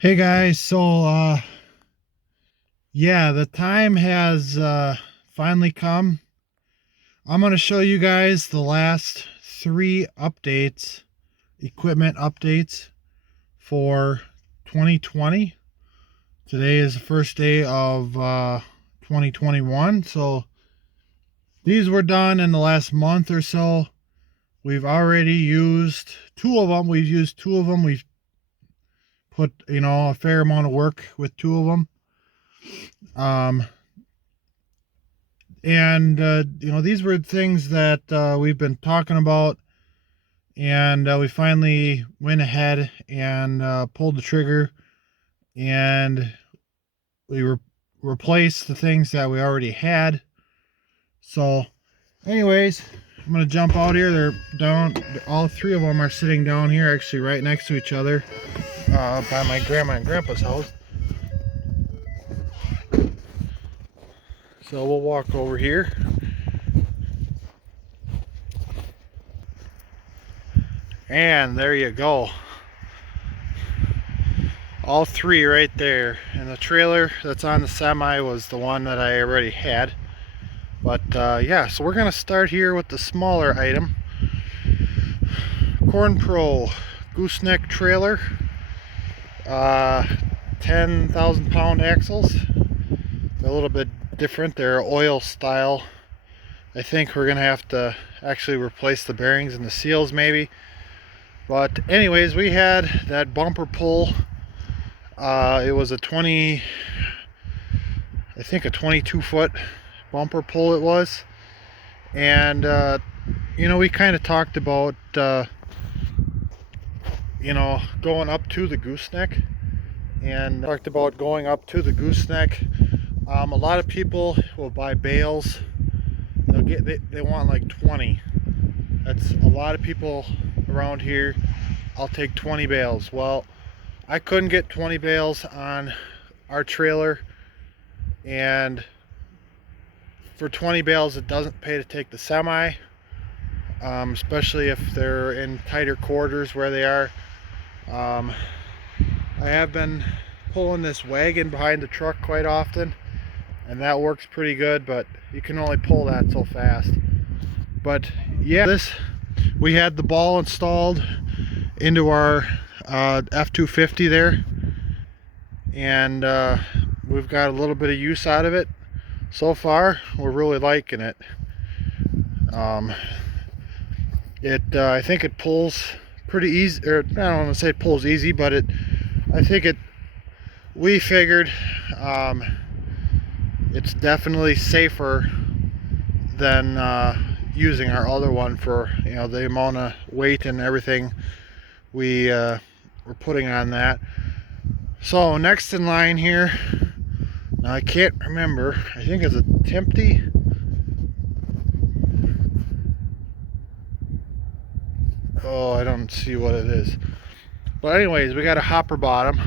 Hey guys, yeah, the time has finally come. I'm going to show you guys the last three updates, equipment updates for 2020. Today is the first day of 2021, so these were done in the last month or so. We've already used two of them. We've used two of them. We've put, a fair amount of work with two of them. Um, and these were things that we've been talking about, and we finally went ahead and pulled the trigger, and we replaced the things that we already had. So anyways, I'm gonna jump out here. They're down, all three of them are sitting down here, actually right next to each other, by my grandma and grandpa's house. So we'll walk over here. And there you go. All three right there. And the trailer that's on the semi was the one that I already had. But yeah, so we're gonna start here with the smaller item. Corn Pro gooseneck trailer. 10,000 pound axles. They're a little bit different. They're oil style. I think we're gonna have to actually replace the bearings and the seals maybe. But anyways, we had that bumper pull. It was a 22-foot bumper pull it was. And we kind of talked about going up to the gooseneck, and talked about going up to the gooseneck. A lot of people will buy bales. They want like 20. That's a lot of people around here. I'll take 20 bales. Well, I couldn't get 20 bales on our trailer, and for 20 bales it doesn't pay to take the semi, especially if they're in tighter quarters where they are. I have been pulling this wagon behind the truck quite often, and that works pretty good, but you can only pull that so fast. But yeah, we had the ball installed into our F-250 there, and we've got a little bit of use out of it so far. We're really liking it. I think it pulls pretty easy, or I don't want to say it pulls easy, but we figured it's definitely safer than using our other one for the amount of weight and everything we're putting on that. So next in line here, now I can't remember, I think it's a Timpty. Oh, I don't see what it is. But anyways, we got a hopper bottom.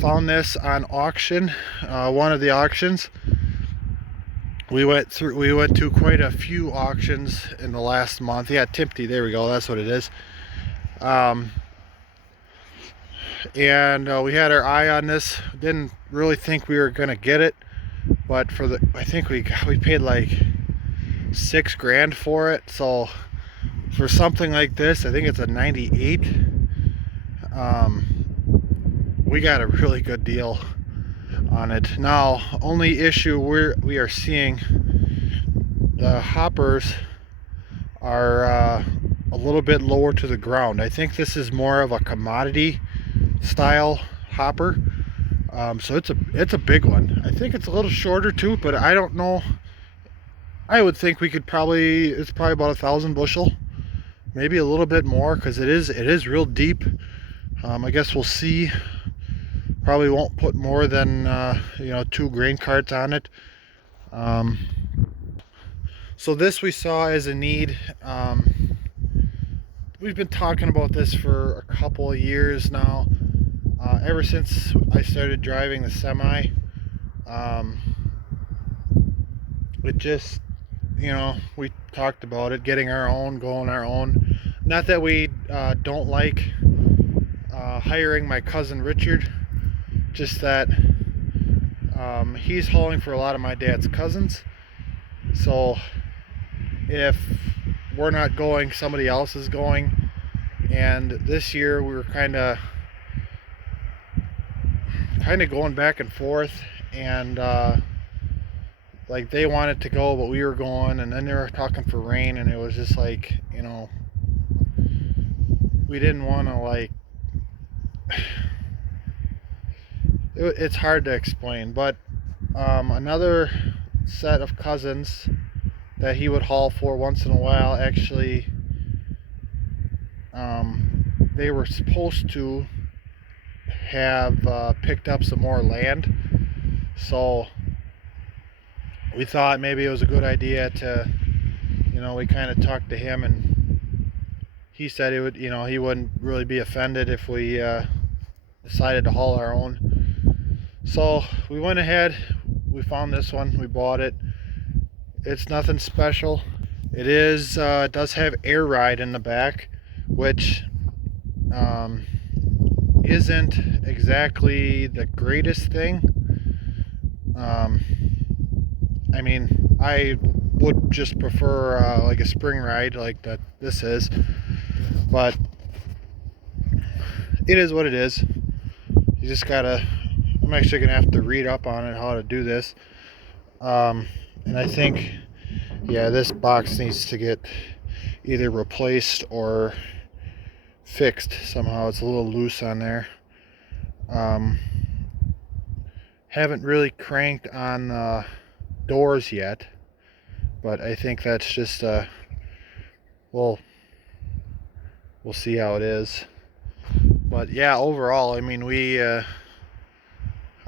Found this on auction, one of the auctions. We went to quite a few auctions in the last month. Yeah, Timpty, there we go, that's what it is. And we had our eye on this. Didn't really think we were gonna get it, but I think we paid like $6,000 for it. So for something like this, I think it's a 98. We got a really good deal on it. Now, only issue we are seeing, the hoppers are a little bit lower to the ground. I think this is more of a commodity style hopper. So it's a big one. I think it's a little shorter too, but I don't know. I would think it's probably about 1,000 bushel, maybe a little bit more, because it is real deep. I guess we'll see. Probably won't put more than 2 grain carts on it. So this we saw as a need. We've been talking about this for a couple of years now. Ever since I started driving the semi, it just, we talked about it, getting our own, going our own. Not that we don't like hiring my cousin Richard just that he's hauling for a lot of my dad's cousins. So if we're not going, somebody else is going. And this year we were kind of going back and forth, and like they wanted to go, but we were going, and then they were talking for rain, and it was just like, you know, we didn't want to like. It's hard to explain, but another set of cousins that he would haul for once in a while, actually, they were supposed to have picked up some more land. So we thought maybe it was a good idea to, you know, we kind of talked to him, and he said he would, you know, he wouldn't really be offended if we decided to haul our own. So we went ahead, we found this one, we bought it. It's nothing special. It is, it does have air ride in the back, which isn't exactly the greatest thing. I mean, I would just prefer like a spring ride like that this is, but it is what it is. You just gotta, I'm actually gonna have to read up on it, how to do this. And I think, yeah, this box needs to get either replaced or fixed somehow. It's a little loose on there. Haven't really cranked on the doors yet, but I think that's just we'll see how it is. But yeah, overall, I mean,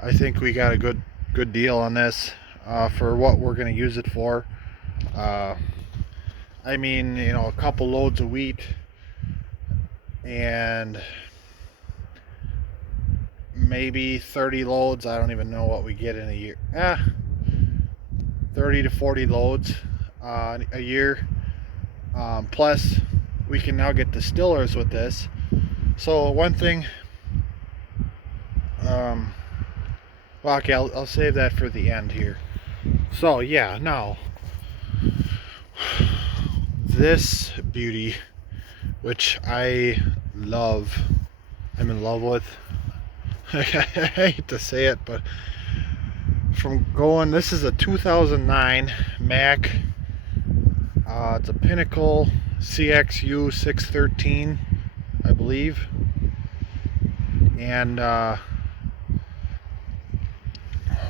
I think we got a good deal on this for what we're going to use it for. I mean, you know, a couple loads of wheat and maybe 30 loads. I don't even know what we get in a year. 30 to 40 loads a year. Plus, we can now get distillers with this. So one thing, well, okay, I'll save that for the end here. So yeah, now this beauty, which I love, I'm in love with. I hate to say it, but from going, this is a 2009 Mac. It's a Pinnacle CXU 613, I believe. And well,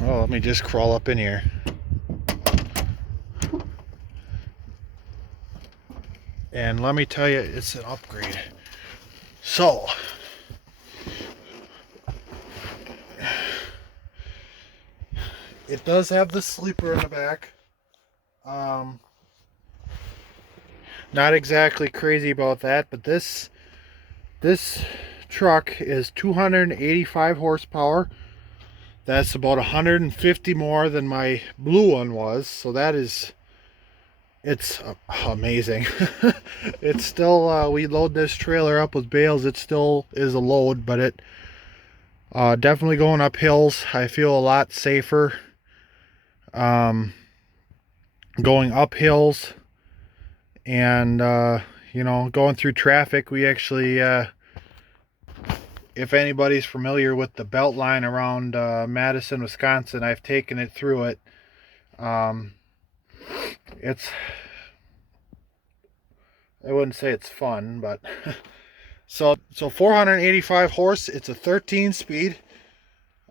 let me just crawl up in here. And let me tell you, it's an upgrade. So it does have the sleeper in the back. Not exactly crazy about that, but this truck is 285 horsepower. That's about 150 more than my blue one was, so that is, it's amazing. It's still, we load this trailer up with bales, it still is a load, but it definitely going up hills, I feel a lot safer going up hills. And you know, going through traffic, we actually, if anybody's familiar with the belt line around Madison, Wisconsin, I've taken it through it. It's, I wouldn't say it's fun, but so 485 horse, it's a 13 speed.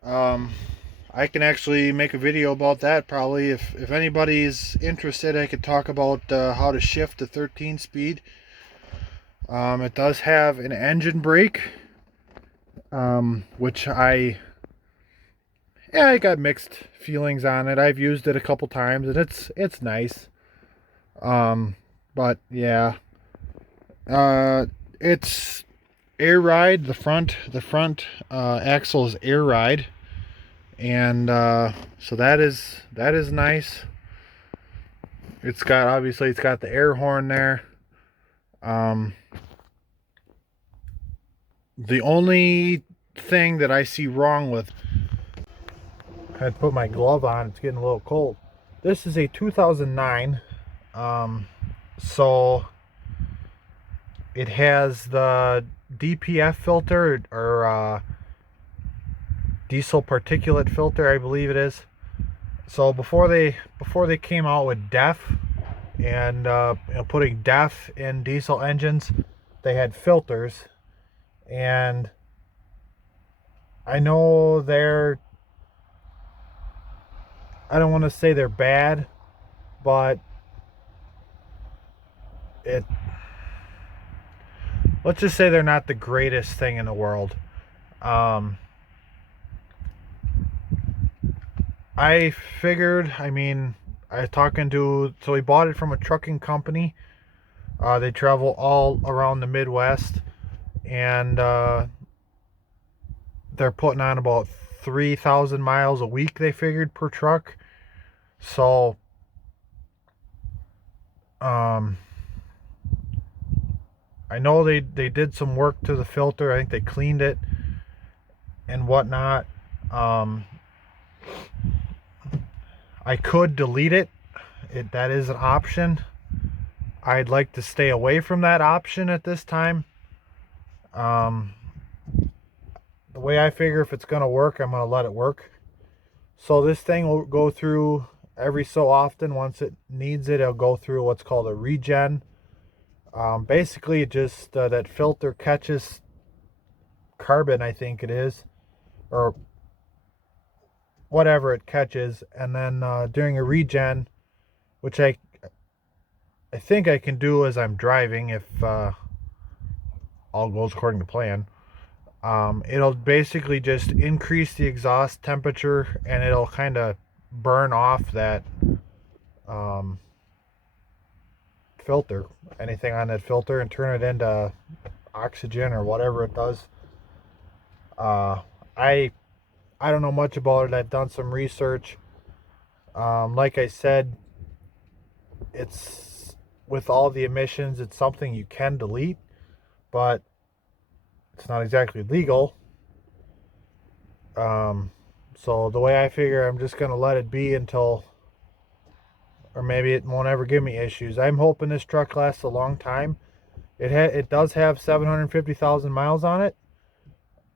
I can actually make a video about that probably. If anybody's interested, I could talk about how to shift to 13 speed. It does have an engine brake, which I got mixed feelings on it. I've used it a couple times and it's nice. But yeah, it's air ride. The front axle is air ride. And so that is nice. It's got, obviously it's got the air horn there. The only thing that I see wrong with, I had to put my glove on. It's getting a little cold. This is a 2009. So it has the DPF filter, or diesel particulate filter, I believe it is. So before they came out with DEF and putting DEF in diesel engines, they had filters, and I know I don't want to say they're bad, but it let's just say they're not the greatest thing in the world. Um, I figured, I was talking to, so we bought it from a trucking company. They travel all around the Midwest, and they're putting on about 3,000 miles a week, they figured, per truck. So, um, I know they did some work to the filter. I think they cleaned it and whatnot. Um, I could delete it. That is an option. I'd like to stay away from that option at this time. Um, the way I figure, if it's going to work, I'm going to let it work. So this thing will go through every so often. Once it needs it, it'll go through what's called a regen. Basically, just that filter catches carbon, I think it is, or whatever it catches, and then during a regen, which I think I can do as I'm driving, if all goes according to plan. It'll basically just increase the exhaust temperature, and it'll kind of burn off that filter, anything on that filter, and turn it into oxygen or whatever it does. I don't know much about it. I've done some research. Like I said, it's with all the emissions, it's something you can delete, but it's not exactly legal. So the way I figure, I'm just gonna let it be until, or maybe it won't ever give me issues. I'm hoping this truck lasts a long time. It does have 750,000 miles on it.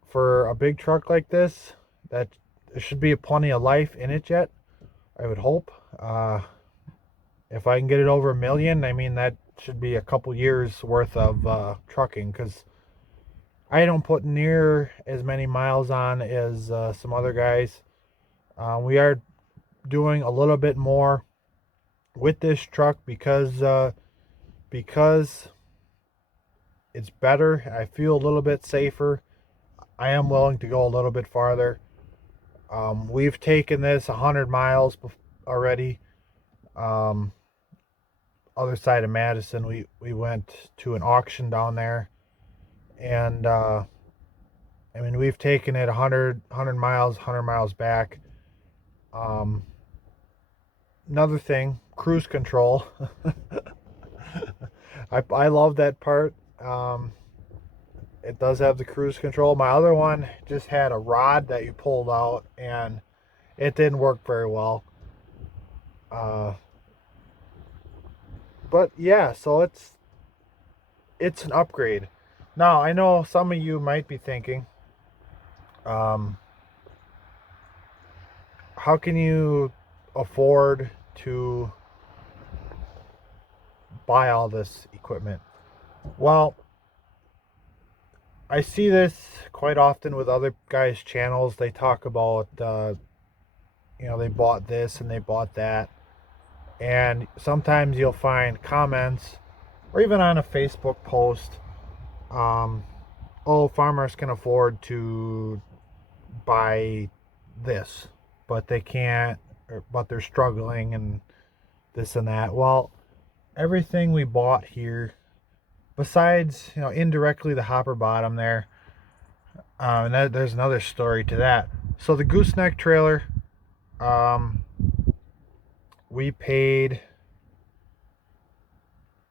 For a big truck like this, that there should be plenty of life in it yet, I would hope. If I can get it over 1 million, that should be a couple years worth of trucking, because I don't put near as many miles on as some other guys. We are doing a little bit more with this truck because it's better. I feel a little bit safer. I am willing to go a little bit farther. We've taken this 100 miles already. Other side of Madison, we went to an auction down there, and we've taken it 100 miles, 100 miles back. Another thing, cruise control. I love that part. It does have the cruise control. My other one just had a rod that you pulled out, and it didn't work very well. But yeah, so it's an upgrade. Now, I know some of you might be thinking, how can you afford to buy all this equipment? Well, I see this quite often with other guys' channels. They talk about, they bought this and they bought that. And sometimes you'll find comments, or even on a Facebook post, oh, farmers can afford to buy this, but they can't, but they're struggling and this and that. Well, everything we bought here, besides, indirectly the hopper bottom there, and there's another story to that. So the gooseneck trailer, we paid,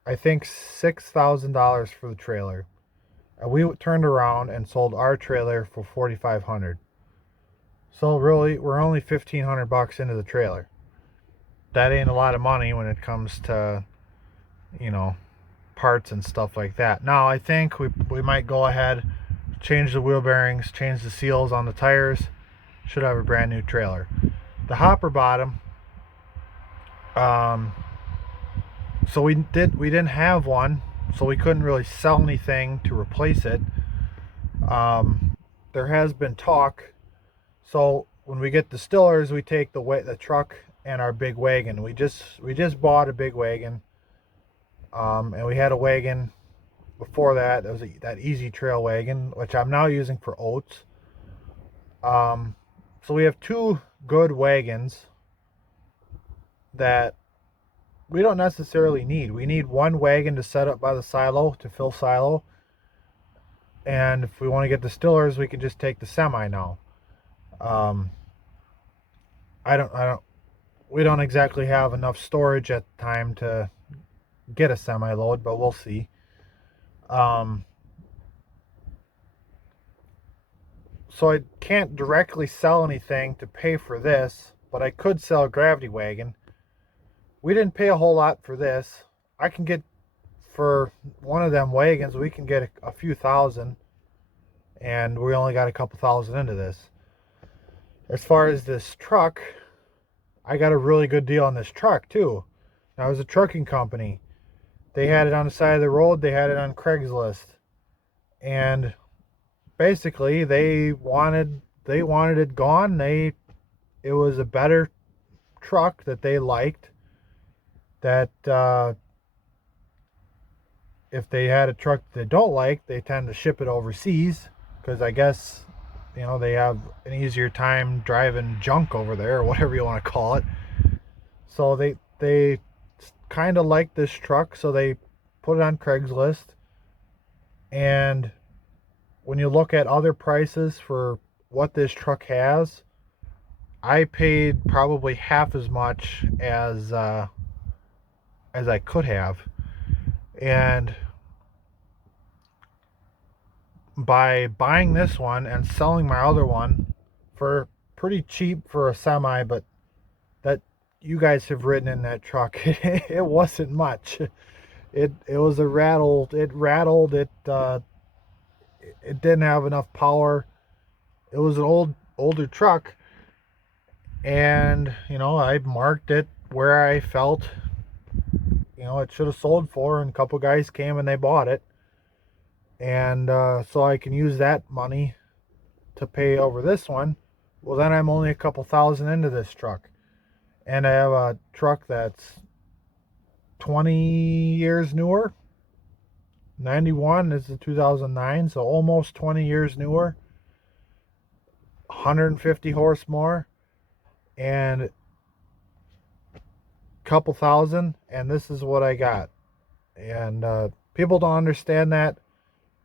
I think, $6,000 for the trailer. And we turned around and sold our trailer for $4,500. So really, we're only 1,500 bucks into the trailer. That ain't a lot of money when it comes to, you know, parts and stuff like that. Now, I think we might go ahead, change the wheel bearings, change the seals on the tires. Should have a brand new trailer. The hopper bottom, um, so we didn't have one, so we couldn't really sell anything to replace it. There has been talk. So when we get the stillers, we take the truck and our big wagon. We just bought a big wagon, and we had a wagon before that. It was that Easy Trail wagon, which I'm now using for oats. So we have two good wagons that we don't necessarily need. We need one wagon to set up by the silo to fill silo, and if we want to get the stillers, we can just take the semi now. Um, I don't. We don't exactly have enough storage at the time to get a semi load, but we'll see. Um, so I can't directly sell anything to pay for this, but I could sell a gravity wagon. We didn't pay a whole lot for this. I can get, for one of them wagons, we can get a few thousand, and we only got a couple thousand into this. As far as this truck, I got a really good deal on this truck too. Now, it was a trucking company. They had it on the side of the road. They had it on Craigslist, and basically they wanted it gone. It was a better truck that they liked. That if they had a truck they don't like, they tend to ship it overseas, because I guess, they have an easier time driving junk over there, or whatever you want to call it. So they kind of like this truck, so they put it on Craigslist. And when you look at other prices for what this truck has, I paid probably half as much as I could have. And by buying this one and selling my other one for pretty cheap for a semi, but that you guys have ridden in that truck, it wasn't much. It was a rattle. It rattled. It didn't have enough power. It was an older truck, and I marked it where I felt it should have sold for, and a couple guys came and they bought it. And so I can use that money to pay over this one. Well, then I'm only a couple thousand into this truck. And I have a truck that's 20 years newer. 91 is the 2009, so almost 20 years newer. 150 horse more. And a couple thousand. And this is what I got. And people don't understand that.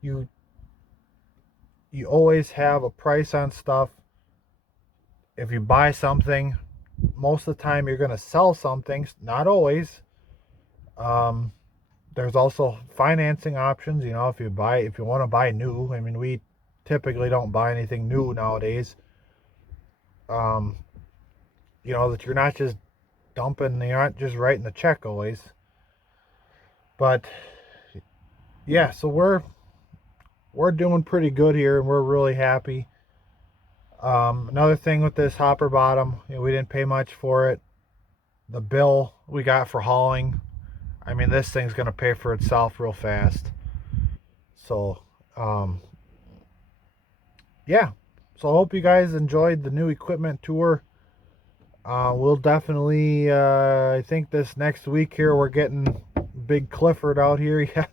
You always have a price on stuff. If you buy something, most of the time you're going to sell something. Not always. There's also financing options. If you want to buy new. I mean, we typically don't buy anything new nowadays. That you're not just dumping. You're not just writing the check always. But yeah, so we're doing pretty good here, and we're really happy. Another thing with this hopper bottom, we didn't pay much for it. The bill we got for hauling, I mean, this thing's going to pay for itself real fast. So, yeah. So I hope you guys enjoyed the new equipment tour. We'll definitely, I think this next week here, we're getting Big Clifford out here. Yeah.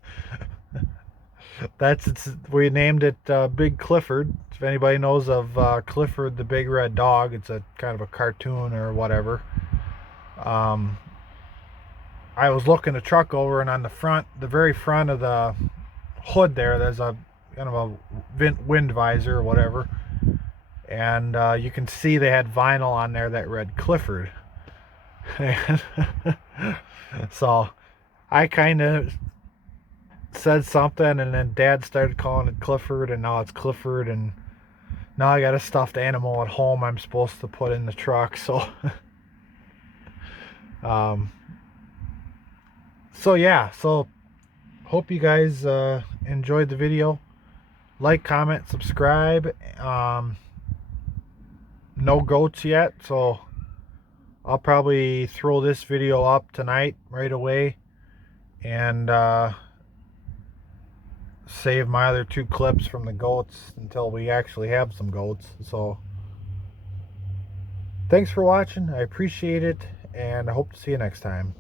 We named it Big Clifford. If anybody knows of Clifford the Big Red Dog, it's a kind of a cartoon or whatever. I was looking the truck over, and on the very front of the hood there's a kind of a wind visor or whatever, and you can see they had vinyl on there that read Clifford. So I kind of said something, and then Dad started calling it Clifford, and now it's Clifford. And Now I got a stuffed animal at home I'm supposed to put in the truck, so um, so yeah, so hope you guys enjoyed the video. Like, comment, subscribe. No goats yet, so I'll probably throw this video up tonight right away and save my other 2 clips from the goats until we actually have some goats. So thanks for watching. I appreciate it, and I hope to see you next time.